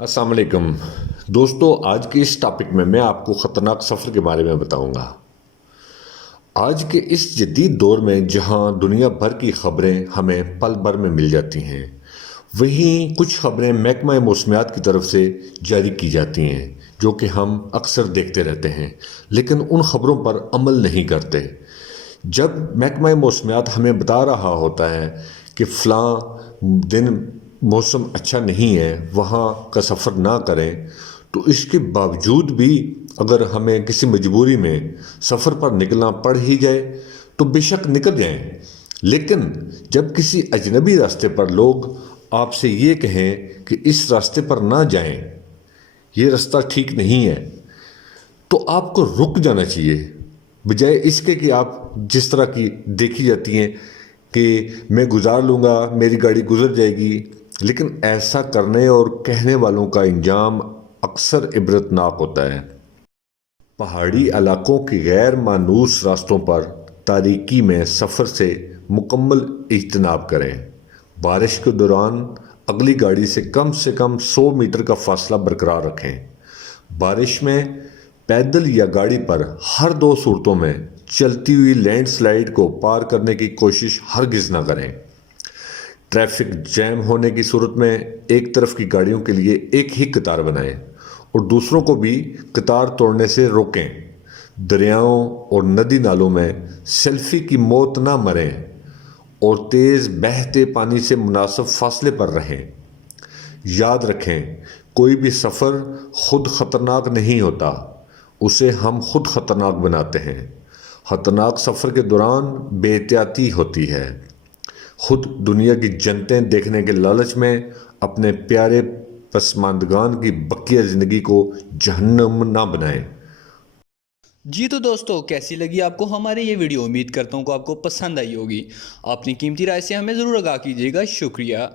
अस्सलाम वालेकुम दोस्तों। आज के इस टॉपिक में मैं आपको ख़तरनाक सफ़र के बारे में बताऊंगा। आज के इस जदीद दौर में जहां दुनिया भर की ख़बरें हमें पल भर में मिल जाती हैं, वहीं कुछ ख़बरें महकमा मौसमियात की तरफ से जारी की जाती हैं जो कि हम अक्सर देखते रहते हैं, लेकिन उन ख़बरों पर अमल नहीं करते। जब महकमा मौसमियात हमें बता रहा होता है कि फ़लाँ दिन मौसम अच्छा नहीं है, वहाँ का सफ़र ना करें, तो इसके बावजूद भी अगर हमें किसी मजबूरी में सफ़र पर निकलना पड़ ही जाए तो बेशक निकल जाएं। लेकिन जब किसी अजनबी रास्ते पर लोग आपसे ये कहें कि इस रास्ते पर ना जाएं, ये रास्ता ठीक नहीं है, तो आपको रुक जाना चाहिए, बजाय इसके कि आप जिस तरह की देखी जाती हैं कि मैं गुजार लूँगा, मेरी गाड़ी गुजर जाएगी। लेकिन ऐसा करने और कहने वालों का इंजाम अक्सर इबरतनाक होता है। पहाड़ी इलाकों के गैर मानूस रास्तों पर तारीकी में सफ़र से मुकम्मल इज्तनाब करें। बारिश के दौरान अगली गाड़ी से कम 100 मीटर का फासला बरकरार रखें। बारिश में पैदल या गाड़ी पर हर दो सूरतों में चलती हुई लैंडस्लाइड को पार करने की कोशिश हरगिज़ ना करें। ट्रैफिक जैम होने की सूरत में एक तरफ की गाड़ियों के लिए एक ही कतार बनाएं और दूसरों को भी कतार तोड़ने से रोकें। दरियाओं और नदी नालों में सेल्फी की मौत ना मरें और तेज़ बहते पानी से मुनासिब फासले पर रहें। याद रखें, कोई भी सफ़र खुद ख़तरनाक नहीं होता, उसे हम खुद ख़तरनाक बनाते हैं। ख़तरनाक सफ़र के दौरान बेहतियाती होती है। खुद दुनिया की जन्नतें देखने के लालच में अपने प्यारे पसमानदगान की बकिया ज़िंदगी को जहन्नम ना बनाएं। जी तो दोस्तों, कैसी लगी आपको हमारी ये वीडियो। उम्मीद करता हूँ कि आपको पसंद आई होगी। अपनी कीमती राय से हमें ज़रूर आगाह कीजिएगा। शुक्रिया।